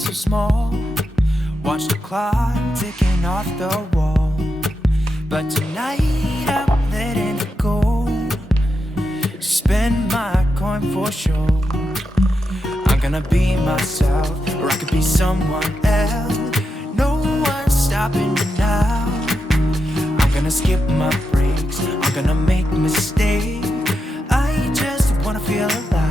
so small. Watch the clock ticking off the wall. But tonight I'm letting it go. Spend my coin for sure. I'm gonna be myself, or I could be someone else. No one's stopping me now. I'm gonna skip my breaks, I'm gonna make mistakes. I just wanna feel alive.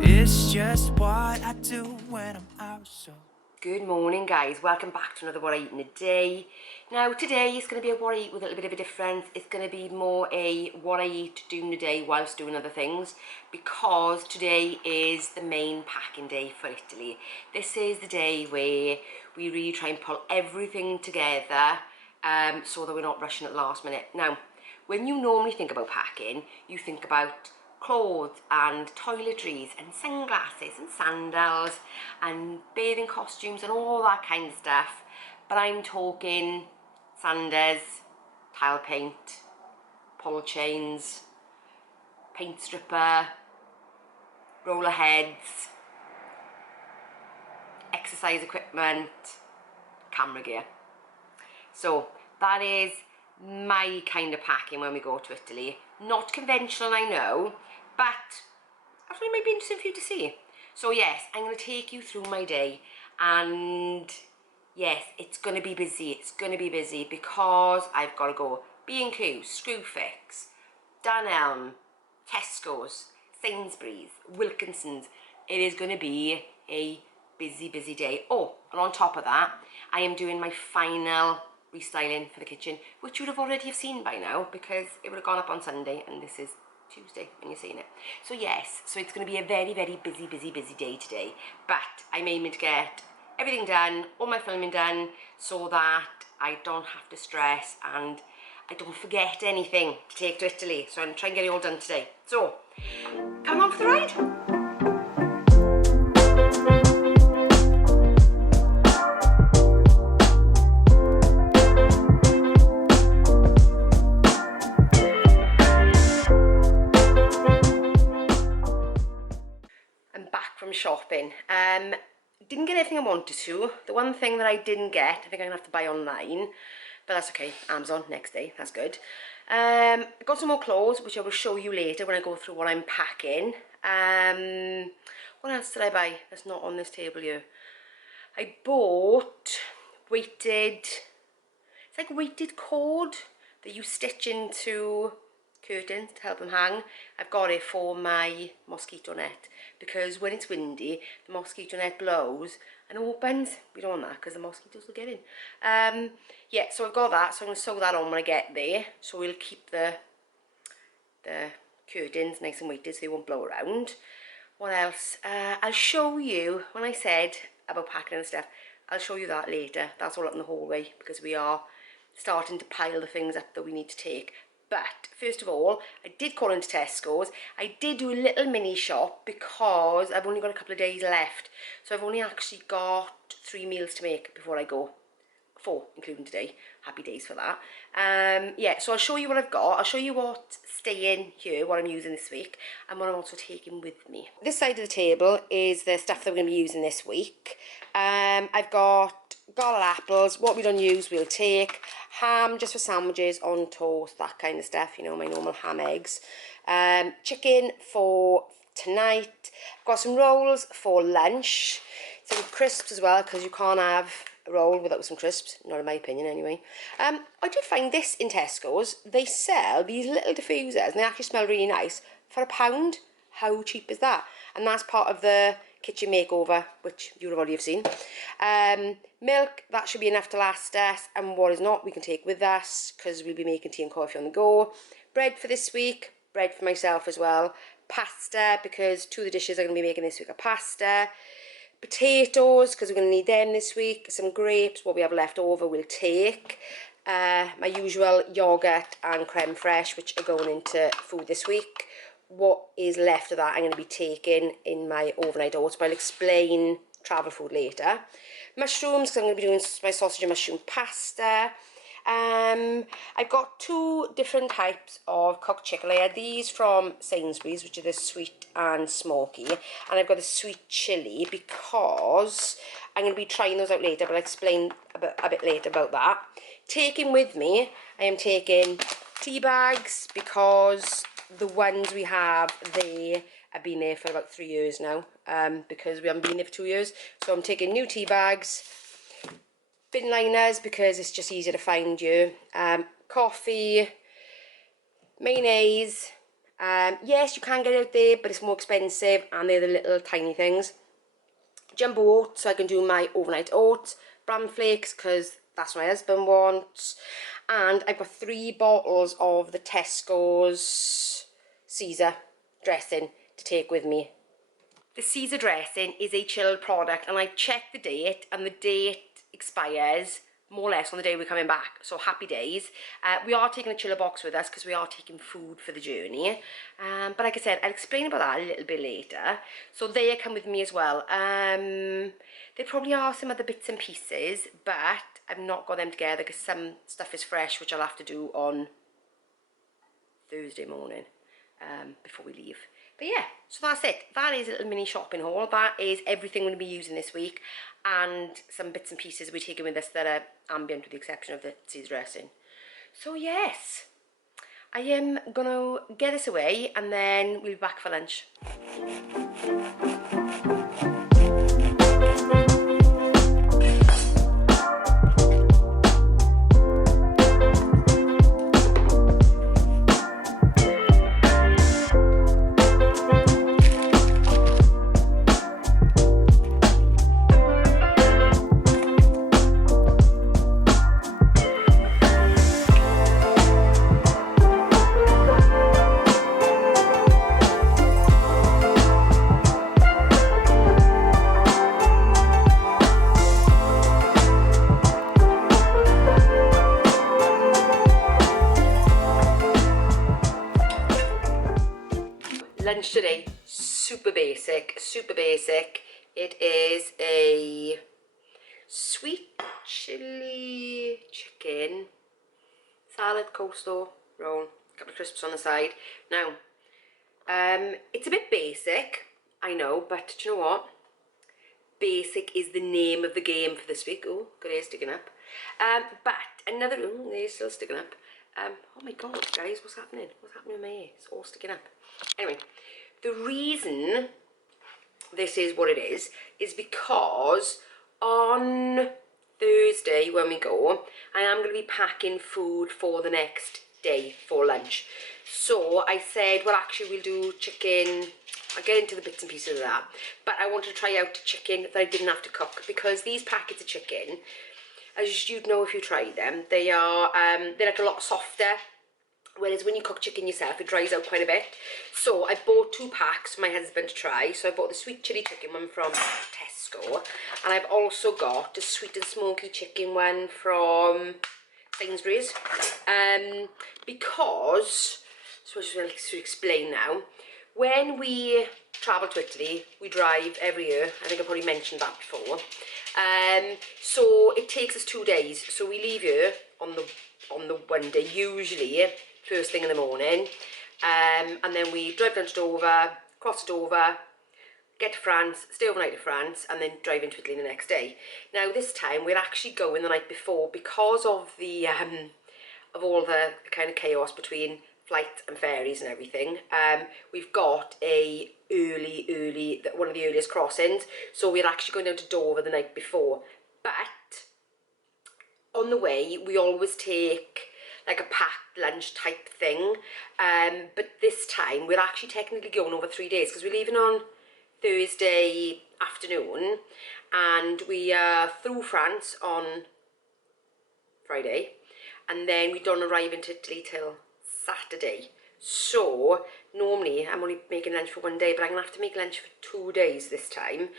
It's just what I do when I'm out, so. Good morning guys, welcome back to another What I Eat in a Day. Now today is going to be a What I Eat with a little bit of a difference. It's going to be more a What I Eat during the day whilst doing other things, because today is the main packing day for Italy. This is the day where we really try and pull everything together so that we're not rushing at the last minute. Now, when you normally think about packing, you think about clothes and toiletries and sunglasses and sandals and bathing costumes and all that kind of stuff, but I'm talking sanders, tile paint, pull chains, paint stripper, roller heads, exercise equipment, camera gear. So that is my kind of packing when we go to Italy. Not conventional, I know, but I thought it might be interesting for you to see. So yes, I'm going to take you through my day, and yes, it's going to be busy. It's going to be busy because I've got to go B&Q, Screwfix, Dunelm, Tesco's, Sainsbury's, Wilkinson's. It is going to be a busy day. Oh, and on top of that, I am doing my final restyling for the kitchen, which you would have already seen by now because it would have gone up on Sunday and this is Tuesday when you're seeing it. So yes, so it's going to be a very busy day today, but I'm aiming to get everything done, all my filming done, so that I don't have to stress and I don't forget anything to take to Italy. So I'm trying to get it all done today. So come on for the ride. Shopping. Didn't get everything I wanted to. The one thing that I didn't get, I think I'm gonna have to buy online, but that's okay. Amazon next day, that's good. I got some more clothes, which I will show you later when I go through what I'm packing. What else did I buy that's not on this table here? I bought weighted, it's like weighted cord that you stitch into curtains to help them hang. I've got it for my mosquito net because when it's windy, the mosquito net blows and opens. We don't want that because the mosquitoes will get in. Yeah, so I've got that, so I'm going to sew that on when I get there, so we'll keep the curtains nice and weighted so they won't blow around. What else? I'll show you, when I said about packing and stuff, I'll show you that later. That's all up in the hallway because we are starting to pile the things up that we need to take. But first of all, I did call into Tesco's. I did do a little mini shop because I've only got a couple of days left. So I've only actually got 3 meals to make before I go. 4, including today. Happy days for that. Yeah, so I'll show you what I've got. I'll show you what's staying here, what I'm using this week, and what I'm also taking with me. This side of the table is the stuff that we're going to be using this week. I've got garlic apples. What we don't use, we'll take. Ham, just for sandwiches, on toast, that kind of stuff. You know, my normal ham eggs. Chicken for tonight. I've got some rolls for lunch. Some crisps as well, because you can't have a roll without some crisps, not in my opinion anyway. I did find this in Tesco's. They sell these little diffusers and they actually smell really nice for £1. How cheap is that? And that's part of the kitchen makeover, which you already have seen. Milk, that should be enough to last us, and what is not we can take with us because we'll be making tea and coffee on the go. Bread for this week, bread for myself as well. Pasta, because 2 of the dishes I'm going to be making this week are pasta. Potatoes, because we're going to need them this week. Some grapes, what we have left over we'll take. My usual yoghurt and creme fraiche, which are going into food this week. What is left of that I'm going to be taking in my overnight oats, but I'll explain travel food later. Mushrooms, because I'm going to be doing my sausage and mushroom pasta. I've got 2 different types of cooked chicken. I had these from Sainsbury's, which are the sweet and smoky, and I've got the sweet chilli because I'm going to be trying those out later, but I'll explain a bit later about that. Taking with me, I am taking tea bags because the ones we have, they have been there for about 3 years now, because we haven't been there for 2 years. So I'm taking new tea bags, bin liners because it's just easier to find you, coffee, mayonnaise. Yes, you can get it out there, but it's more expensive, and they're the little tiny things. Jumbo oats, so I can do my overnight oats. Bran flakes, because that's what my husband wants. And I've got 3 bottles of the Tesco's Caesar dressing to take with me. The Caesar dressing is a chilled product, and I checked the date, and the date expires more or less on the day we're coming back, so happy days. We are taking a chiller box with us because we are taking food for the journey, but like I said, I'll explain about that a little bit later. So they come with me as well. There probably are some other bits and pieces, but I've not got them together because some stuff is fresh, which I'll have to do on Thursday morning before we leave. But yeah, so that's it. That is a little mini shopping haul. That is everything we're going to be using this week, and some bits and pieces we're taking with us that are ambient, with the exception of the Caesar dressing. So yes, I am going to get this away, and then we'll be back for lunch. Lunch today, super basic. It is a sweet chili chicken salad, coleslaw, roll, a couple of crisps on the side. Now, it's a bit basic, I know, but do you know what? Basic is the name of the game for this week. Oh, got hair sticking up. But another, oh, they're still sticking up. Oh my god, guys, what's happening? What's happening with my hair? It's all sticking up. Anyway, the reason this is what it is because on Thursday when we go, I am going to be packing food for the next day for lunch. So I said, well, actually we'll do chicken. I'll get into the bits and pieces of that, but I wanted to try out chicken that I didn't have to cook, because these packets of chicken, as you'd know if you tried them, they are they're like a lot softer, whereas when you cook chicken yourself, it dries out quite a bit. So I bought 2 packs for my husband to try. So I bought the sweet chili chicken one from Tesco, and I've also got the sweet and smoky chicken one from Sainsbury's, because, so I just want to explain now, when we travel to Italy, we drive every year. I think I probably mentioned that before. So it takes us 2 days. So we leave here on the one day, usually first thing in the morning, and then we drive down to Dover, cross to Dover, get to France, stay overnight in France, and then drive into Italy the next day. Now this time we're actually going the night before because of the of all the kind of chaos between flights and ferries and everything. We've got a one of the earliest crossings, so we're actually going down to Dover the night before. But on the way we always take like a packed lunch type thing, but this time we're actually technically going over 3 days, because we're leaving on Thursday afternoon and we are through France on Friday, and then we don't arrive in Italy till Saturday. So normally I'm only making lunch for 1 day, but I'm gonna have to make lunch for 2 days this time.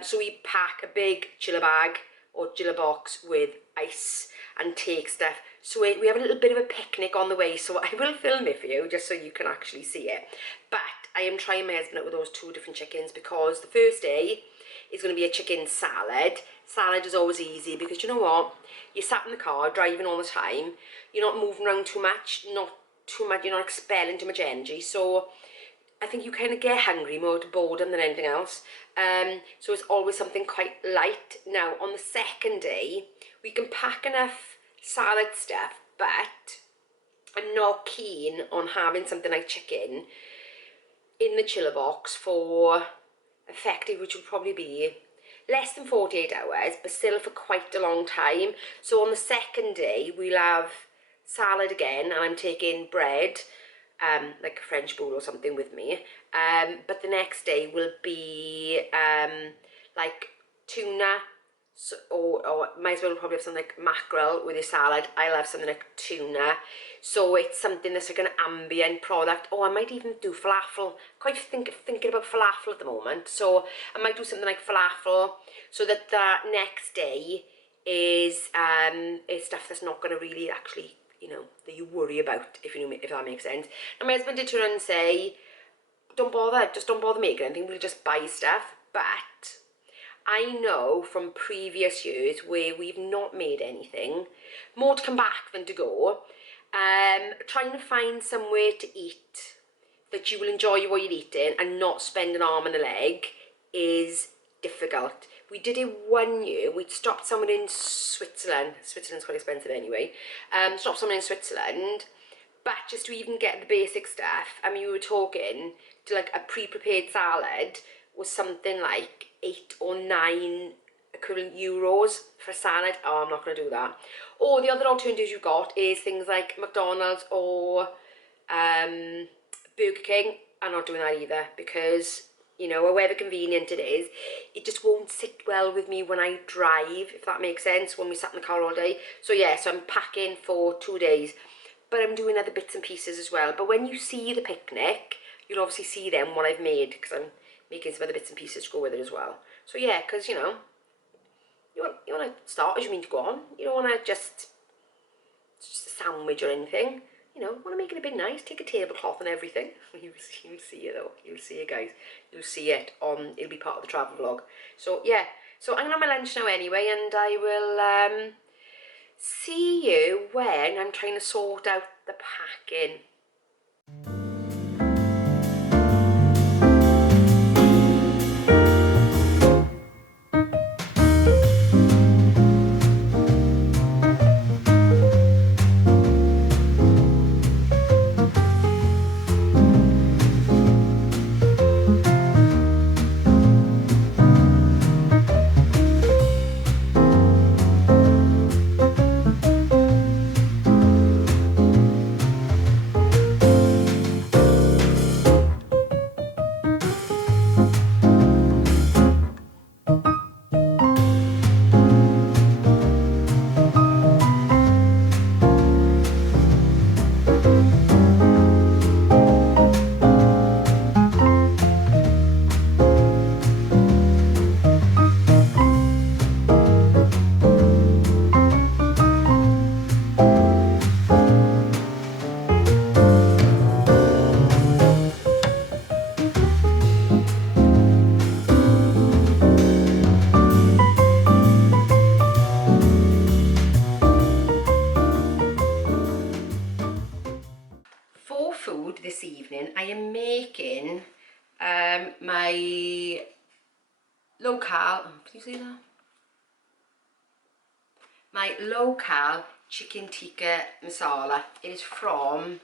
So we pack a big chiller bag or chiller box with ice and take stuff. So we have a little bit of a picnic on the way, so I will film it for you just so you can actually see it. But I am trying my husband out with those 2 different chickens, because the first day is going to be a chicken salad. Salad is always easy because you know what? You're sat in the car driving all the time. You're not moving around too much, you're not expelling too much energy. So I think you kind of get hungry more to boredom than anything else. So it's always something quite light. Now, on the second day, we can pack enough salad stuff, but I'm not keen on having something like chicken in the chiller box for effective, which would probably be less than 48 hours, but still for quite a long time. So on the second day, we'll have salad again, and I'm taking bread, like a French bowl or something with me. But the next day will be like tuna, so, or might as well probably have something like mackerel with your salad. I'll have something like tuna. So it's something that's like an ambient product. Oh, I might even do falafel. Quite thinking about falafel at the moment. So I might do something like falafel, so that the next day is stuff that's not going to really actually, you know, that you worry about, if that makes sense. And my husband did turn around and say, don't bother making anything, we'll just buy stuff. But I know from previous years where we've not made anything, more to come back than to go. Trying to find somewhere to eat that you will enjoy what you're eating and not spend an arm and a leg is difficult. We did it one year. We'd stopped somewhere in Switzerland. Switzerland's quite expensive anyway. Stopped somewhere in Switzerland, but just to even get the basic stuff. I mean, we were talking to like a pre-prepared salad was something like 8 or 9 equivalent euros for a salad. Oh, I'm not going to do that. Or the other alternatives you've got is things like McDonald's or Burger King. I'm not doing that either because, you know, however convenient it is, it just won't sit well with me when I drive, if that makes sense, when we sat in the car all day. So yeah, so I'm packing for 2 days, but I'm doing other bits and pieces as well. But when you see the picnic, you'll obviously see then what I've made, because I'm making some other bits and pieces to go with it as well. So yeah, because, you know, you want to start as you mean to go on. You don't want to just a sandwich or anything. You know, want to make it a bit nice, take a tablecloth and everything. You'll see it though. You'll see it, guys. You'll see it on, it'll be part of the travel vlog. So yeah, so I'm going to have my lunch now anyway, and I will see you when I'm trying to sort out the packing. For food this evening, I am making my low-cal, can you see that? My low-cal chicken tikka masala. It is from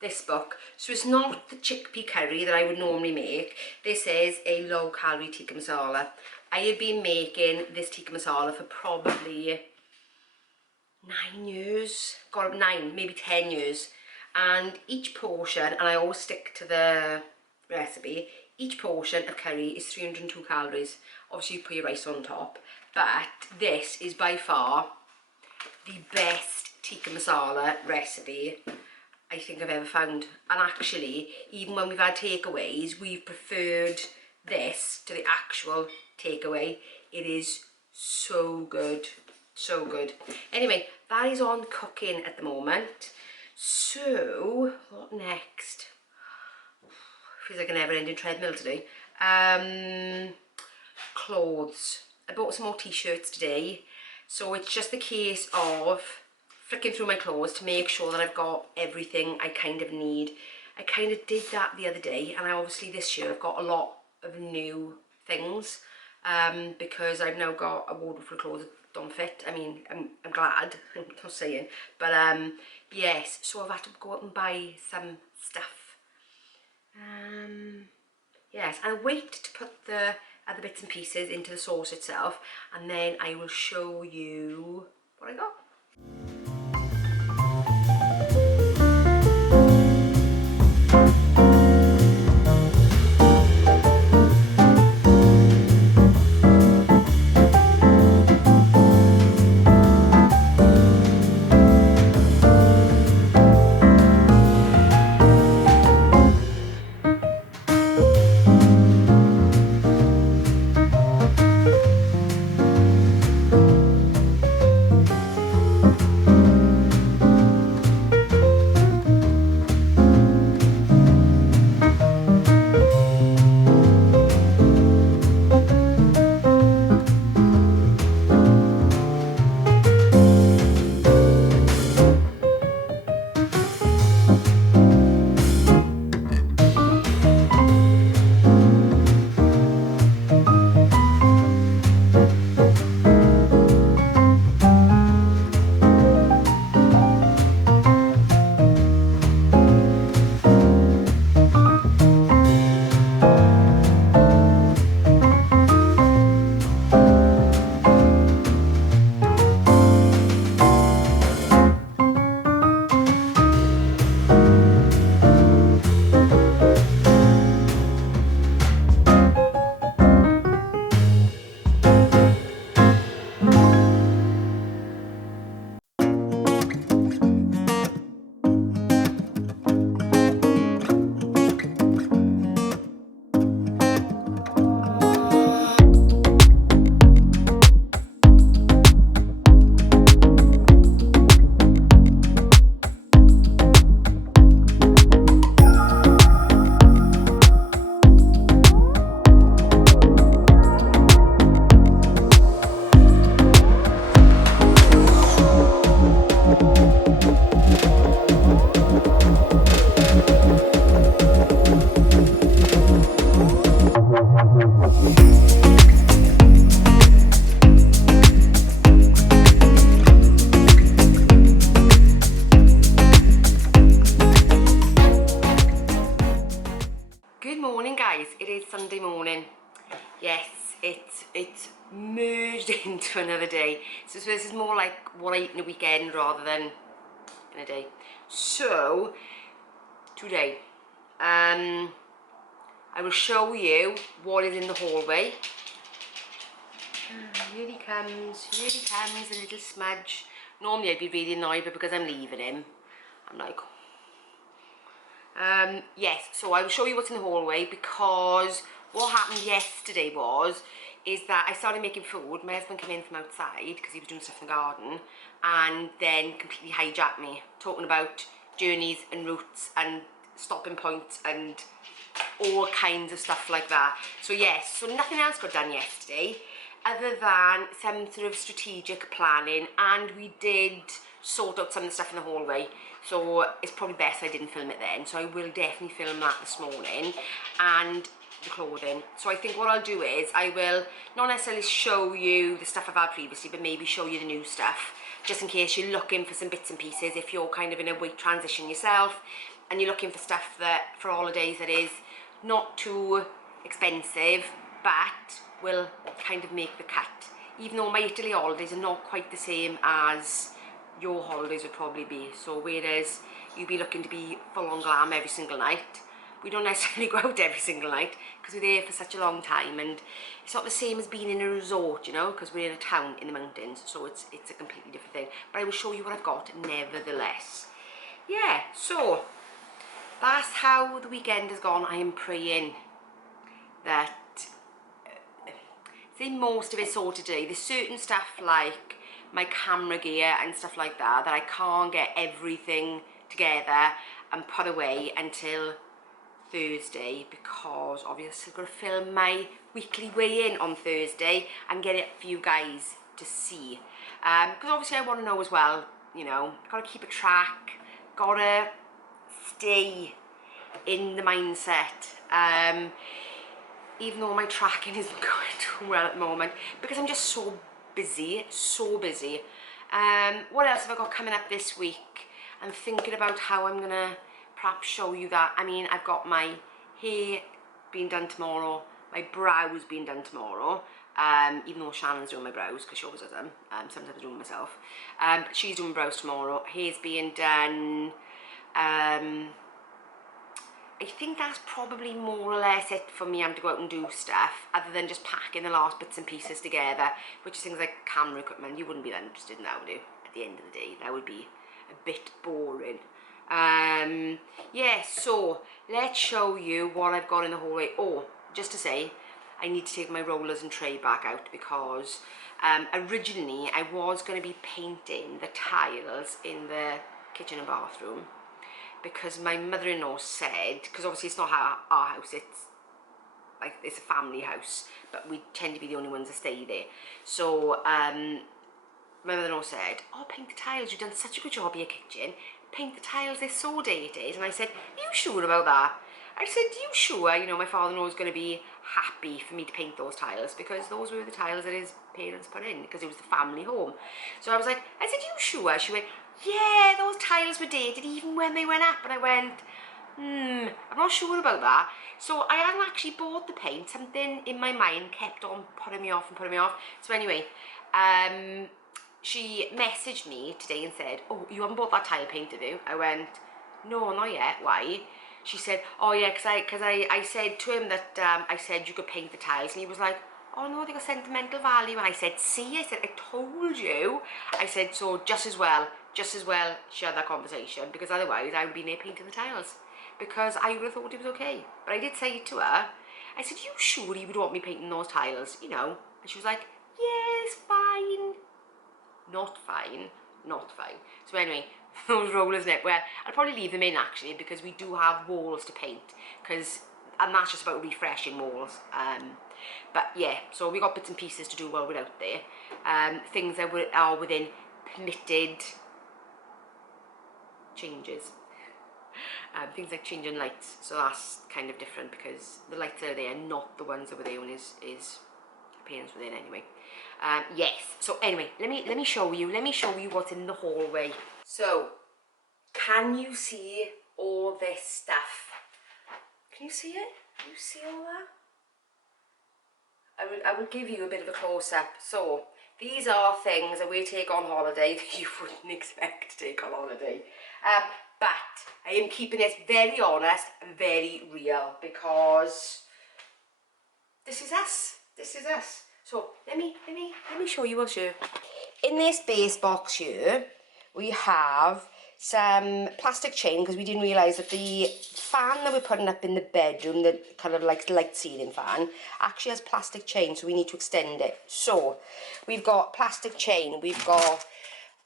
this book. So it's not the chickpea curry that I would normally make. This is a low-calorie tikka masala. I have been making this tikka masala for probably 9 years, got 9, maybe 10 years. And each portion, and I always stick to the recipe, each portion of curry is 302 calories. Obviously you put your rice on top, but this is by far the best tikka masala recipe I think I've ever found. And actually, even when we've had takeaways, we've preferred this to the actual takeaway. It is so good, so good. Anyway, that is on cooking at the moment. So, what next? Feels like a never-ending treadmill today. clothes. I bought some more t-shirts today, so it's just the case of flicking through my clothes to make sure that I've got everything I kind of need. I kind of did that the other day, and I obviously this year I've got a lot of new things because I've now got a wardrobe full of clothes that don't fit. I mean, I'm glad, I'm not saying, but yes, so I've had to go out and buy some stuff. Yes, and wait to put the other bits and pieces into the sauce itself, and then I will show you what I got. Good morning, guys. It is Sunday morning. Yes, it's merged into another day. So this is more like what I eat in a weekend rather than in a day. So today, I will show you what is in the hallway. Here he comes, a little smudge. Normally I'd be really annoyed, but because I'm leaving him, I'm like, yes, so I will show you what's in the hallway, because what happened yesterday is that I started making food. My husband came in from outside because he was doing stuff in the garden, and then completely hijacked me, talking about journeys and routes and stopping points and all kinds of stuff like that. So yes, so nothing else got done yesterday other than some sort of strategic planning, and we did sort out some of the stuff in the hallway. So it's probably best I didn't film it then, so I will definitely film that this morning, and the clothing. So I think what I'll do is I will not necessarily show you the stuff I've had previously, but maybe show you the new stuff, just in case you're looking for some bits and pieces. If you're kind of in a weight transition yourself and you're looking for stuff that for holidays that is not too expensive but will kind of make the cut, even though my Italy holidays are not quite the same as your holidays would probably be. So whereas you'd be looking to be full on glam every single night, we don't necessarily go out every single night because we're there for such a long time, and it's not the same as being in a resort, you know, because we're in a town in the mountains, so it's a completely different thing. But I will show you what I've got nevertheless. Yeah, so that's how the weekend has gone. I am praying that I think most of it's sorted today. There's certain stuff like my camera gear and stuff like that that I can't get everything together and put away until Thursday because obviously I've got to film my weekly weigh-in on Thursday and get it for you guys to see. Because obviously I want to know as well, you know, got to keep a track, got to stay in the mindset. Even though my tracking isn't going too well at the moment because I'm just so busy, so busy. What else have I got coming up this week? I'm thinking about how I'm gonna perhaps show you that. I mean, I've got my hair being done tomorrow, my brows being done tomorrow, even though Shannon's doing my brows because she always does them. Sometimes I do them myself. But she's doing brows tomorrow. Hair's being done. I think that's probably more or less it for me. I'm to go out and do stuff other than just packing the last bits and pieces together, which is things like camera equipment. You wouldn't be that interested in that, would you? At the end of the day, that would be a bit boring. Yeah, so let's show you what I've got in the hallway. Oh, just to say, I need to take my rollers and tray back out because originally I was going to be painting the tiles in the kitchen and bathroom, because my mother-in-law said, because obviously it's not our house, it's a family house, but we tend to be the only ones that stay there. So my mother-in-law said, oh, paint the tiles, you've done such a good job in your kitchen, paint the tiles, they're so dated. And I said, are you sure about that? I said, are you sure, you know, my father-in-law is going to be happy for me to paint those tiles, because those were the tiles that his parents put in, because it was the family home. So I said, you sure? She went, yeah, those tiles were dated even when they went up. And I went, I'm not sure about that. So I hadn't actually bought the paint. Something in my mind kept on putting me off and putting me off. So anyway, she messaged me today and said, oh, you haven't bought that tile paint, have you? I went, no, not yet. Why? She said, oh yeah, because I said to him that I said you could paint the tiles, and he was like, oh no, they got sentimental value. And I said, see, I said, I told you. I said, so just as well share that conversation, because otherwise I would be near painting the tiles, because I would have thought it was okay. But I did say it to her. I said, you sure you would want me painting those tiles, you know? And she was like, yeah, it's fine. Not fine, not fine. So anyway, those rollers in it, where I'll probably leave them in actually, because we do have walls to paint, and that's just about refreshing walls. But yeah, so we got bits and pieces to do while we're out there. Things that are within permitted changes. Things like changing lights, so that's kind of different, because the lights that are there are not the ones that were there when his parents were there anyway. Yes, so anyway, let me show you what's in the hallway. So, can you see all this stuff? Can you see it? Can you see all that? I will give you a bit of a close-up. So, these are things that we take on holiday that you wouldn't expect to take on holiday. But I am keeping this very honest and very real, because this is us. This is us. So let me show you what's here. In this base box here, we have some plastic chain, because we didn't realise that the fan that we're putting up in the bedroom, the kind of like light ceiling fan, actually has plastic chain, so we need to extend it. So we've got plastic chain, we've got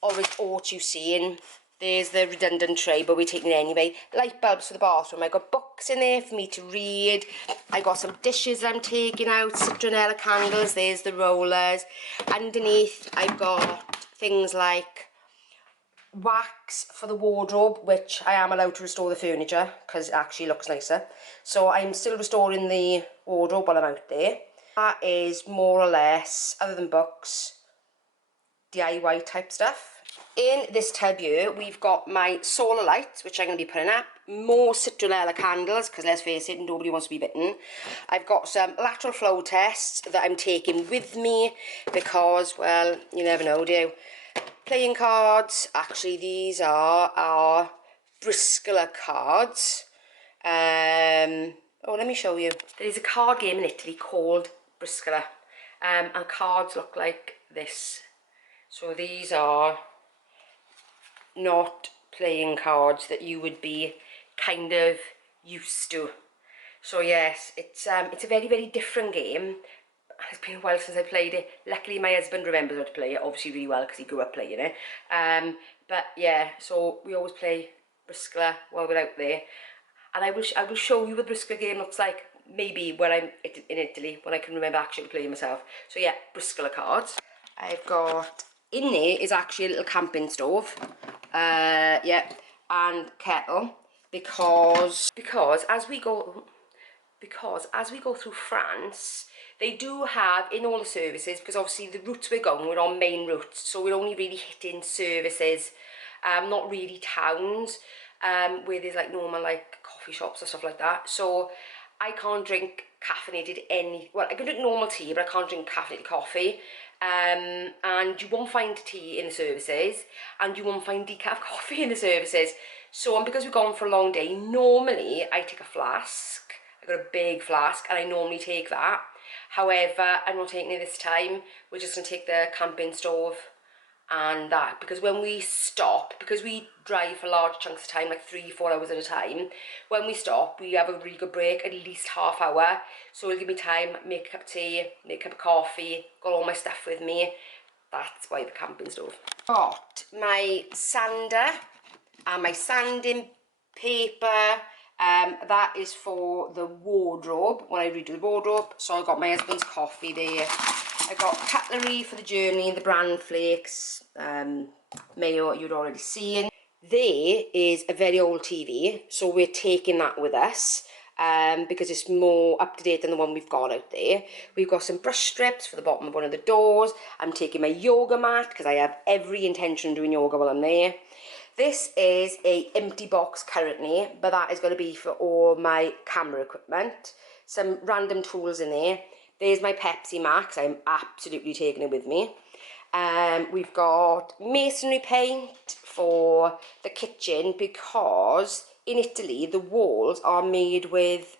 orange you see, and there's the redundant tray, but we're taking it anyway. Light bulbs for the bathroom. I got books in there for me to read. I got some dishes that I'm taking out, citronella candles, there's the rollers. Underneath I've got things like wax for the wardrobe, which I am allowed to restore the furniture because it actually looks nicer. So I'm still restoring the wardrobe while I'm out there. That is more or less, other than books, DIY type stuff. In this tub here, we've got my solar lights, which I'm going to be putting up. More citronella candles, because let's face it, nobody wants to be bitten. I've got some lateral flow tests that I'm taking with me, because, well, you never know, do you? Playing cards. Actually, these are our Briscoe cards. Oh, let me show you. There is a card game in Italy called Briscoe, and cards look like this. So these are not playing cards that you would be kind of used to. So yes, it's a very, very different game. It's been a while since I played it. Luckily my husband remembers how to play it, obviously really well, because he grew up playing it. But yeah, so we always play Briscoe while we're out there. and I will show you what the Bristol game looks like, maybe when I'm in Italy, when I can remember actually playing myself. So yeah, Bristol cards. I've got, in there is actually a little camping stove, yeah, and kettle, because as we go through France, they do have, in all the services, because obviously the routes we're going, we're on main routes, so we're only really hitting services, not really towns, where there's like normal like coffee shops or stuff like that. So I can't drink caffeinated well, I can drink normal tea, but I can't drink caffeinated coffee. And you won't find tea in the services, and you won't find decaf coffee in the services. So, and because we've gone for a long day, normally I take a flask. I've got a big flask, and I normally take that. However, I'm not taking it this time. We're just going to take the camping stove and that, because when we stop, because we drive for large chunks of time, like 3-4 hours at a time, when we stop we have a really good break, at least half hour, so it'll give me time, make a cup of tea, make a cup of coffee, got all my stuff with me. That's why the camping stove. Got my sander and my sanding paper. That is for the wardrobe, when I redo the wardrobe. So I got my husband's coffee there. I got cutlery for the journey, the bran flakes, mayo you'd already seen. There is a very old TV, so we're taking that with us, because it's more up to date than the one we've got out there. We've got some brush strips for the bottom of one of the doors. I'm taking my yoga mat, because I have every intention of doing yoga while I'm there. This is a empty box currently, but that is going to be for all my camera equipment. Some random tools in there. There's my Pepsi Max. I'm absolutely taking it with me. We've got masonry paint for the kitchen, because in Italy the walls are made with,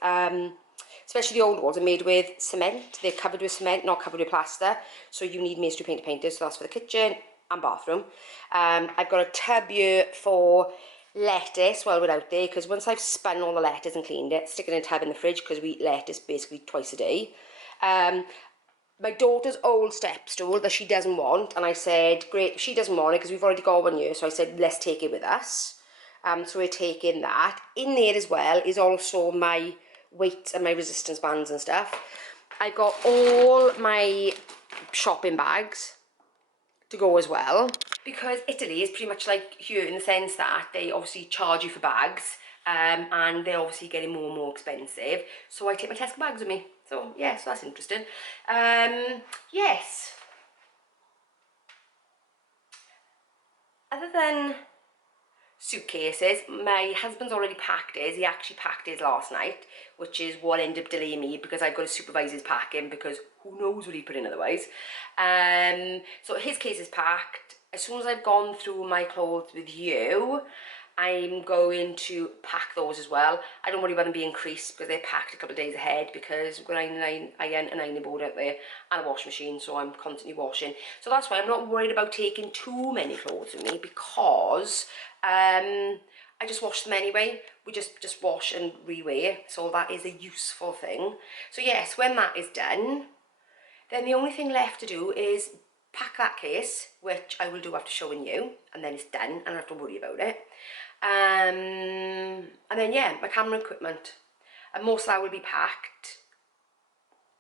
especially the old walls, are made with cement. They're covered with cement, not covered with plaster. So you need masonry paint to paint it. So that's for the kitchen and bathroom. I've got a tub here for lettuce while we're out there, because once I've spun all the lettuce and cleaned it, stick it in a tub in the fridge, because we eat lettuce basically twice a day. My daughter's old step stool that she doesn't want, and I said, great, she doesn't want it because we've already got one year, so I said, let's take it with us. So we're taking that. In there as well is also my weights and my resistance bands and stuff. I've got all my shopping bags to go as well, because Italy is pretty much like here in the sense that they obviously charge you for bags, and they're obviously getting more and more expensive, so I take my Tesco bags with me. So yeah, so that's interesting. Yes, other than suitcases, my husband's already packed his. He actually packed his last night, which is what ended up delaying me, because I've got to supervise his packing, because who knows what he put in otherwise. So his case is packed. As soon as I've gone through my clothes with you, I'm going to pack those as well. I don't worry about them being creased, because they're packed a couple of days ahead, because we've got an ironing board out there and a washing machine, so I'm constantly washing. So that's why I'm not worried about taking too many clothes with me, because I just wash them anyway. We just wash and rewear, so that is a useful thing. So yes, when that is done, then the only thing left to do is pack that case, which I will do after showing you, and then it's done, and I don't have to worry about it. And then yeah, my camera equipment, and most of that will be packed.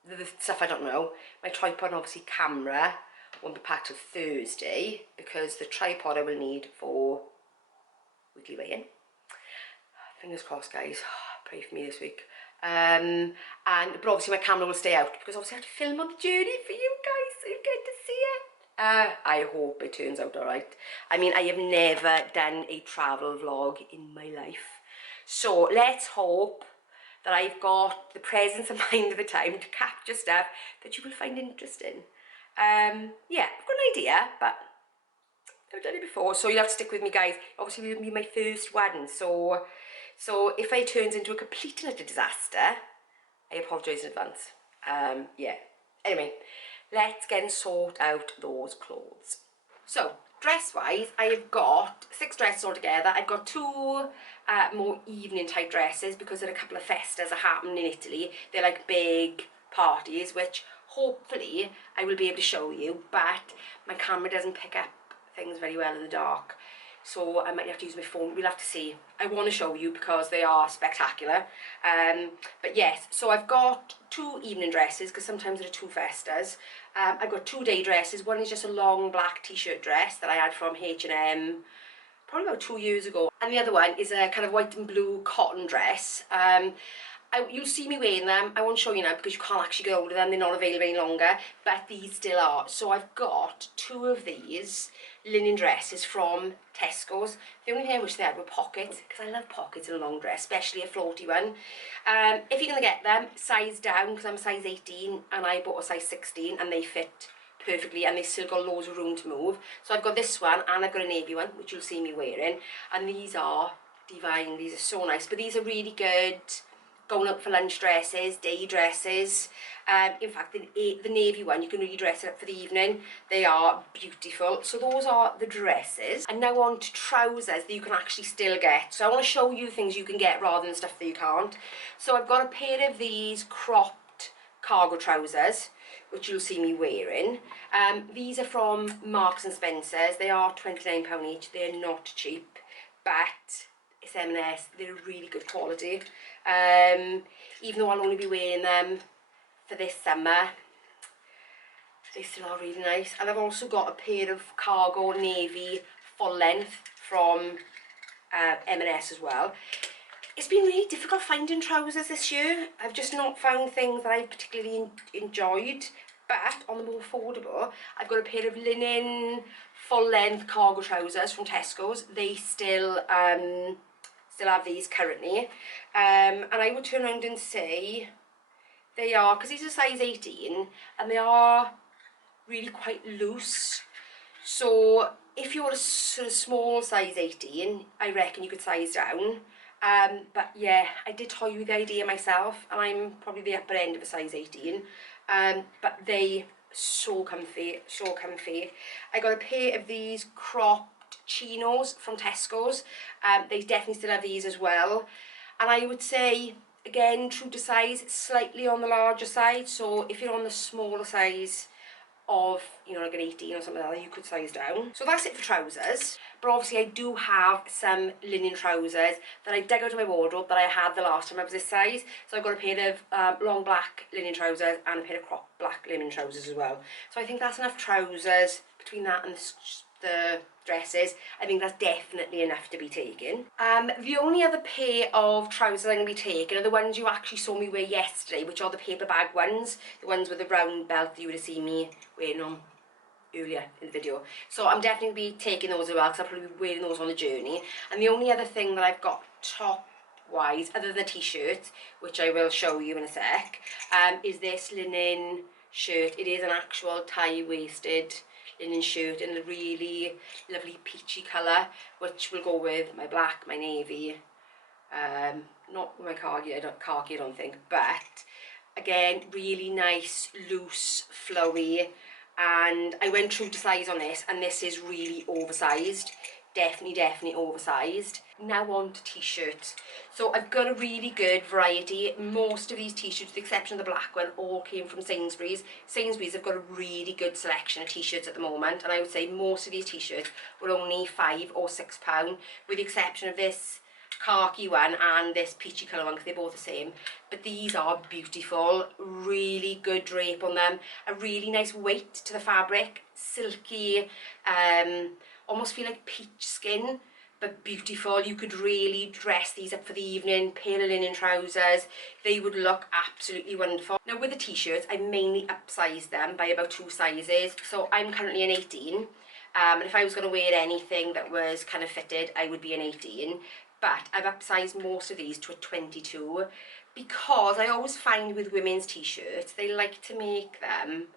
The stuff I don't know, my tripod and obviously camera won't be packed till Thursday, because the tripod I will need for weekly weigh-in. Fingers crossed, guys. Pray for me this week. But obviously my camera will stay out, because obviously I have to film on the journey for you guys, so you get to see it. I hope it turns out alright. I mean, I have never done a travel vlog in my life, so let's hope that I've got the presence of mind at the time to capture stuff that you will find interesting. Yeah, I've got an idea, but I've done it before, so you'll have to stick with me, guys. Obviously it will be my first one, so if it turns into a complete and utter disaster, I apologise in advance. Yeah, anyway, let's get and sort out those clothes. So dress wise, I have got 6 dresses altogether. I've got 2 more evening type dresses, because there are a couple of festas that happen in Italy. They're like big parties, which hopefully I will be able to show you, but my camera doesn't pick up things very well in the dark. so I might have to use my phone. We'll have to see. I want to show you because they are spectacular. But yes, so I've got 2 evening dresses because sometimes there are 2 festas. I've got 2 day dresses. One is just a long black t-shirt dress that I had from H&M probably about 2 years ago, and the other one is a kind of white and blue cotton dress. You'll see me wearing them. I won't show you now because you can't actually get hold of them. They're not available any longer, but these still are. So I've got 2 of these linen dresses from Tesco's. The only thing I wish they had were pockets, because I love pockets in a long dress, especially a floaty one. If you're going to get them, size down, because I'm a size 18 and I bought a size 16 and they fit perfectly, and they still got loads of room to move. So I've got this one and I've got a navy one, which you'll see me wearing, and these are divine. These are so nice, but these are really good going out for lunch dresses, day dresses. In fact, the navy one, you can really dress it up for the evening. They are beautiful. So those are the dresses. And now on to trousers that you can actually still get. So I want to show you things you can get rather than stuff that you can't. So I've got a pair of these cropped cargo trousers, which you'll see me wearing. These are from Marks and Spencer's. They are £29 each. They're not cheap, but it's M&S. They're really good quality. Even though I'll only be wearing them for this summer, they still are really nice. And I've also got a pair of cargo navy full length from M&S as well. It's been really difficult finding trousers this year. I've just not found things that I've particularly enjoyed. But on the more affordable, I've got a pair of linen full length cargo trousers from Tesco's. They still have these currently, and I would turn around and say they are, because these are size 18 and they are really quite loose. So if you're a sort of small size 18, I reckon you could size down. But yeah, I did toy with the idea myself, and I'm probably the upper end of a size 18. But they so comfy, so comfy. I got a pair of these cropped chinos from Tesco's. They definitely still have these as well, and I would say, again, true to size, slightly on the larger side. So if you're on the smaller size of, you know, like an 18 or something like that, you could size down. So that's it for trousers. But obviously I do have some linen trousers that I dug out of my wardrobe that I had the last time I was this size. So I've got a pair of long black linen trousers and a pair of cropped black linen trousers as well. So I think that's enough trousers between that and the dresses. I think that's definitely enough to be taken. The only other pair of trousers I'm going to be taking are the ones you actually saw me wear yesterday, which are the paper bag ones, the ones with the round belt that you would have seen me wearing on earlier in the video. So I'm definitely going to be taking those as well, because I'll probably be wearing those on the journey. And the only other thing that I've got top wise, other than the t-shirt, which I will show you in a sec, is this linen shirt. It is an actual tie-waisted linen shirt in a really lovely peachy colour, which will go with my black, my navy, not my khaki, I don't think, but again, really nice, loose, flowy. And I went true to size on this, and this is really oversized. Definitely oversized. Now on to t-shirts. So I've got a really good variety. Most of these t-shirts, with the exception of the black one, all came from Sainsbury's. Sainsbury's have got a really good selection of t-shirts at the moment, and I would say most of these t-shirts were only £5 or £6, with the exception of this khaki one and this peachy colour one, because they're both the same. But these are beautiful, really good drape on them, a really nice weight to the fabric, silky, almost feel like peach skin, but beautiful. You could really dress these up for the evening, pair of linen trousers, they would look absolutely wonderful. Now with the t-shirts, I mainly upsized them by about 2 sizes, so I'm currently an 18, and if I was going to wear anything that was kind of fitted, I would be an 18, but I've upsized most of these to a 22, because I always find with women's t-shirts, they like to make them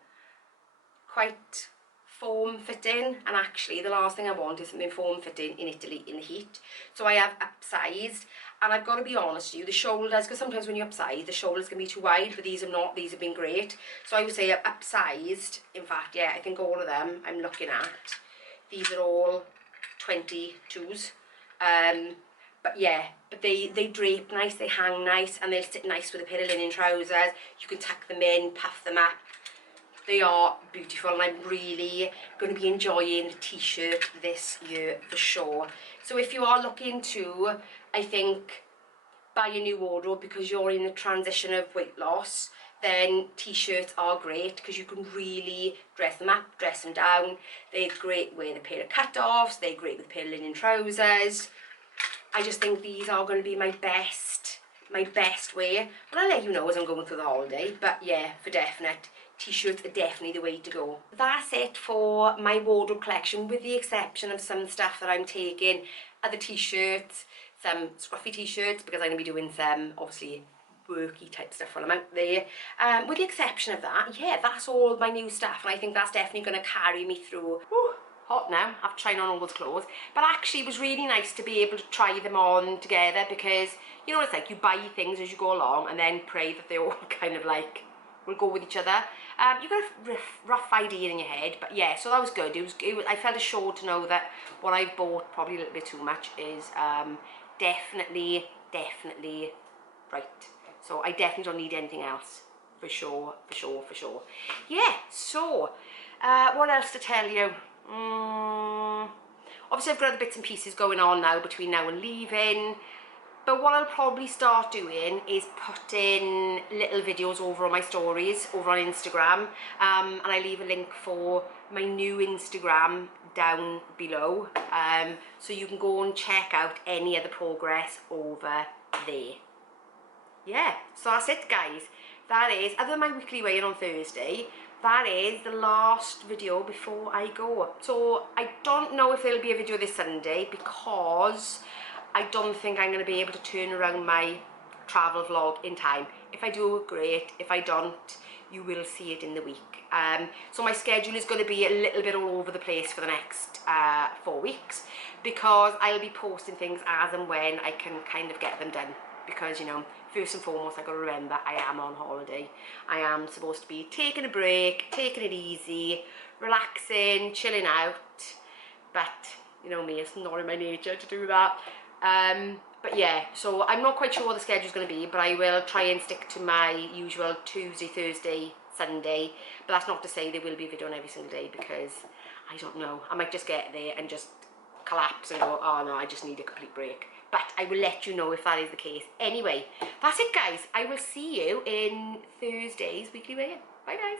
quite form fitting, and actually the last thing I want is something form fitting in Italy in the heat. So I have upsized, and I've got to be honest with you, the shoulders, because sometimes when you upsize, the shoulders can be too wide, but these have not. These have been great. So I would say I've upsized. In fact, yeah, I think all of them I'm looking at, these are all 22s. But yeah, but they drape nice, they hang nice, and they sit nice with a pair of linen trousers. You can tuck them in, puff them up. They are beautiful, and I'm really going to be enjoying the t-shirt this year for sure. So if you are looking to, I think, buy a new wardrobe because you're in the transition of weight loss, then t-shirts are great because you can really dress them up, dress them down. They're great with a pair of cut-offs, they're great with a pair of linen trousers. I just think these are going to be my best wear. But I'll let you know as I'm going through the holiday. But yeah, for definite, t-shirts are definitely the way to go. That's it for my wardrobe collection, with the exception of some stuff that I'm taking, other t-shirts, some scruffy t-shirts, because I'm going to be doing some, obviously, worky type stuff while I'm out there. With the exception of that, yeah, that's all my new stuff, and I think that's definitely going to carry me through. Whew, hot now, after trying on all those clothes. But actually, it was really nice to be able to try them on together, because, you know what it's like, you buy things as you go along, and then pray that they all kind of like will go with each other. You got a rough idea in your head, but yeah, so that was good. I felt assured to know that what I've bought, probably a little bit too much, is definitely right. So I definitely don't need anything else, for sure. Yeah, so what else to tell you? Obviously I've got other bits and pieces going on now between now and leaving. But what I'll probably start doing is putting little videos over on my stories, over on Instagram. And I leave a link for my new Instagram down below. So you can go and check out any of the progress over there. Yeah, so that's it, guys. That is, other than my weekly weigh-in on Thursday, that is the last video before I go. So I don't know if there'll be a video this Sunday, because I don't think I'm going to be able to turn around my travel vlog in time. If I do, great. If I don't, you will see it in the week. So my schedule is going to be a little bit all over the place for the next 4 weeks, because I'll be posting things as and when I can kind of get them done. Because, you know, first and foremost, I've got to remember I am on holiday. I am supposed to be taking a break, taking it easy, relaxing, chilling out. But, you know me, it's not in my nature to do that. But yeah, so I'm not quite sure what the schedule's going to be, but I will try and stick to my usual Tuesday, Thursday, Sunday. But that's not to say there will be a video on every single day, because I don't know. I might just get there and just collapse and go, oh no, I just need a complete break. But I will let you know if that is the case. Anyway, that's it, guys. I will see you in Thursday's weekly weigh-in. Bye, guys.